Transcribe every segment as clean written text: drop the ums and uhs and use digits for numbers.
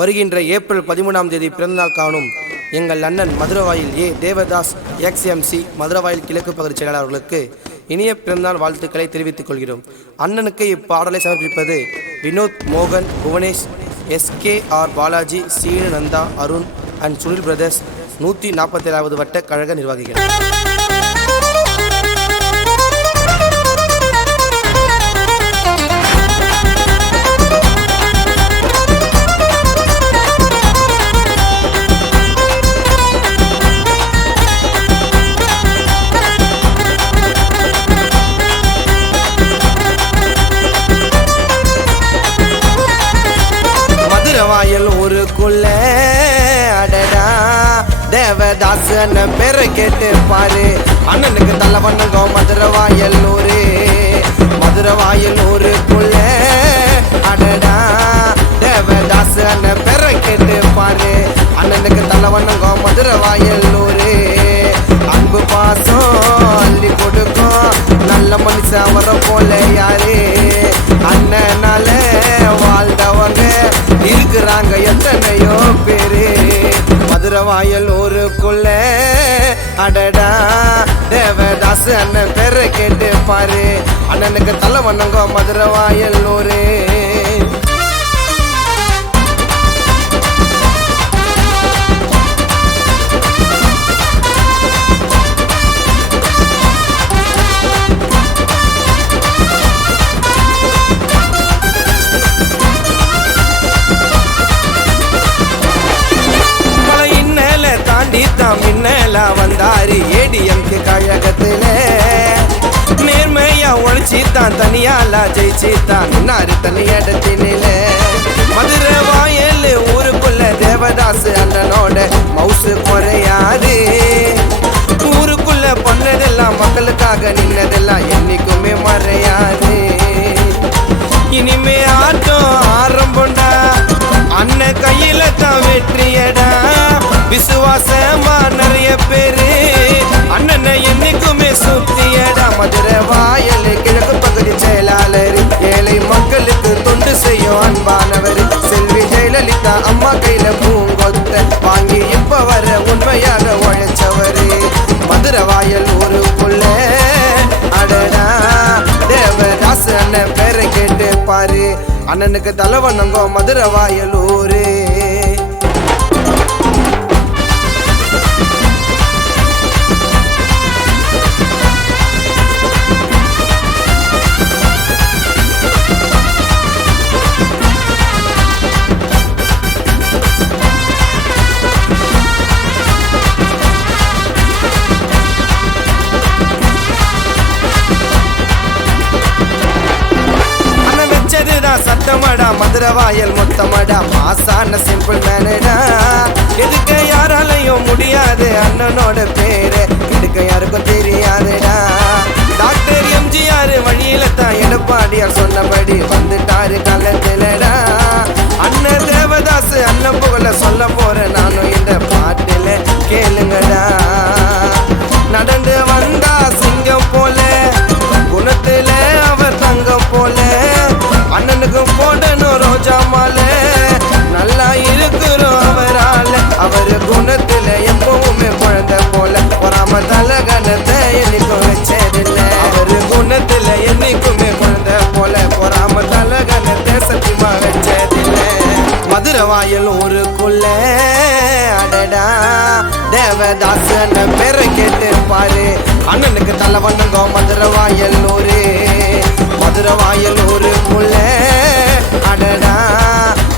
வருகின்ற ஏப்ரல் 13ஆம் தேதி பிறந்தநாள் காணும் எங்கள் அண்ணன் மதுரவாயில் ஏ தேவதாஸ் XMC மதுரவாயில் கிழக்கு பகுதி செயலாளர் அவர்களுக்கு இனிய பிறந்தநாள் வாழ்த்துக்களை தெரிவித்துக் கொள்கிறோம். அண்ணனுக்கு இப்பாடலை சமர்ப்பிப்பது வினோத், மோகன், Bhuvanesh, SKR Balaji, Seenu, Nandha, Arun and Sunil brothers 147வது வட்ட கழக நிர்வாகிகள். மதுரவாயில் ஊருக்குள்ள அடடா தேவதாஸ் அண்ணன் பேரை கேட்டு பாரு. அண்ணனுக்கு தலை பண்ணுங்க மதுரவாயில் ஊரு. மதுரவாயில் ஊருக்குள்ள அடடா தேவதாஸ் அண்ணன் பேரை கேட்டு பாரு. அண்ணனுக்கு தலை பண்ணுங்க மதுரவாயில் ஊரு. அன்பு பாசம் அள்ளி கொடுக்கும் நல்ல மனுஷன் வர போல யாரு. அண்ணனால வாழ்ந்தவங்க இருக்கிறாங்க எத்தனையோ பேரு. மதுரவாயில் ஊருக்குள்ள அடடா தேவதாஸ் அண்ணன் பேரை கேட்டு பாரு. அண்ணனுக்கு தலை வணங்க மதுரவாயில் ஊரு. மின்னல வந்தாரு ஏடிஎம்கே கழகத்துல. நேர்மையா உழைச்சித்தான் தனியால ஜெயிச்சித்தான் நின்னாரு தனி இடத்தினில. மதுரை வாயல் ஊருக்குள்ள தேவதாஸ் அண்ணனோட மவுசு குறையாது. ஊருக்குள்ள பண்ணதெல்லாம் மக்களுக்காக நின்னதெல்லாம் என்னைக்குமே மறையாது. இனிமே ஆட்டம் ஆரம்பம்டா அண்ணன் கையில தான் வெற்றியடா. விசுவாசமா நிறைய பேரு அண்ணனை என்னைக்குமே சுத்தியடா. மதுரை வாயல் கிழக்கு பகுதி செயலாளர் ஏழை மக்களுக்கு தொண்டு செய்யும் அன்பானவர். செல்வி ஜெயலலிதா அம்மா கையில பூங்கொத்த வாங்கி இப்ப வர உண்மையாக உழைச்சவரு. மதுரை வாயல் ஊருக்குள்ள அடடா தேவதாஸ் அண்ணன் பேரை கேட்டு பாரு. அண்ணனுக்கு தலை வணங்கோ மதுரை வாயல் ஊரு. சட்டமடா மதுரவாயல் மொத்தமடா மாசான சிம்பிள் மேனடா. எதுக்க யாராலையும் முடியாது அண்ணனோட பேரு எதுக்க யாருக்கும் தெரியாதுடா. டாக்டர் எம்ஜிஆர் வழியில தான் எடப்பாடியார் சொன்னபடி வந்துட்டாரு காலத்திலடா. அண்ணன் தேவதாஸ் அண்ணன் புகழ சொல்ல போறேன் நானும் இந்த பாட்டில கேளுங்கடா. நடந்து வந்தா சிங்கம் போல குணத்துல அவர் தங்கம் போல. அண்ணனுக்கு போடணும் ரோஜா மாலை நல்லா இருக்கிறோம் அவரால். அவர் குணத்துல எப்பவுமே குழந்தை போல பொறாம தலகணத்தை என்னைக்கும் வச்சதில்லை. அவர் குணத்துல என்னைக்குமே குழந்தை போல பொறாம தலகணத்தை சத்தியமா வச்சதில்லை. மதுரவாயல் ஊருக்குள்ள அடடா தேவதாஸ் அண்ணன் பேரை கேட்டு பாரு. அண்ணனுக்கு தலை வணங்க மதுரவாயல் ஊரு. மதுரவாயல் ஊருக்குள்ள அடடா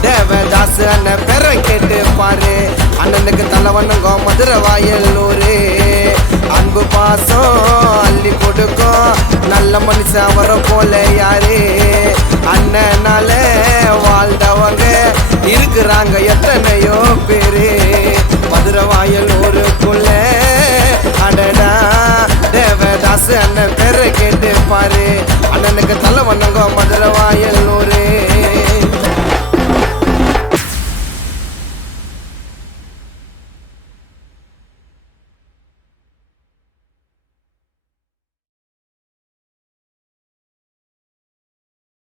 தேவதாஸ் அண்ணன் பேரை கேட்டு பாரு. அண்ணனுக்கு தலை வணங்க மதுரவாயல் ஊரு. அன்பு பாசம் அள்ளி கொடுக்கும் நல்ல மனுஷன் வர போல யாரு. அண்ணனால வாழ்ந்தவங்க இருக்கிறாங்க எத்தனையோ பேரு. மதுரவாயல் ஊருக்குள்ள அடடா தேவதாஸ் அண்ணன் பேரை கேட்டு பாரு. அண்ணனுக்கு தலை வணங்க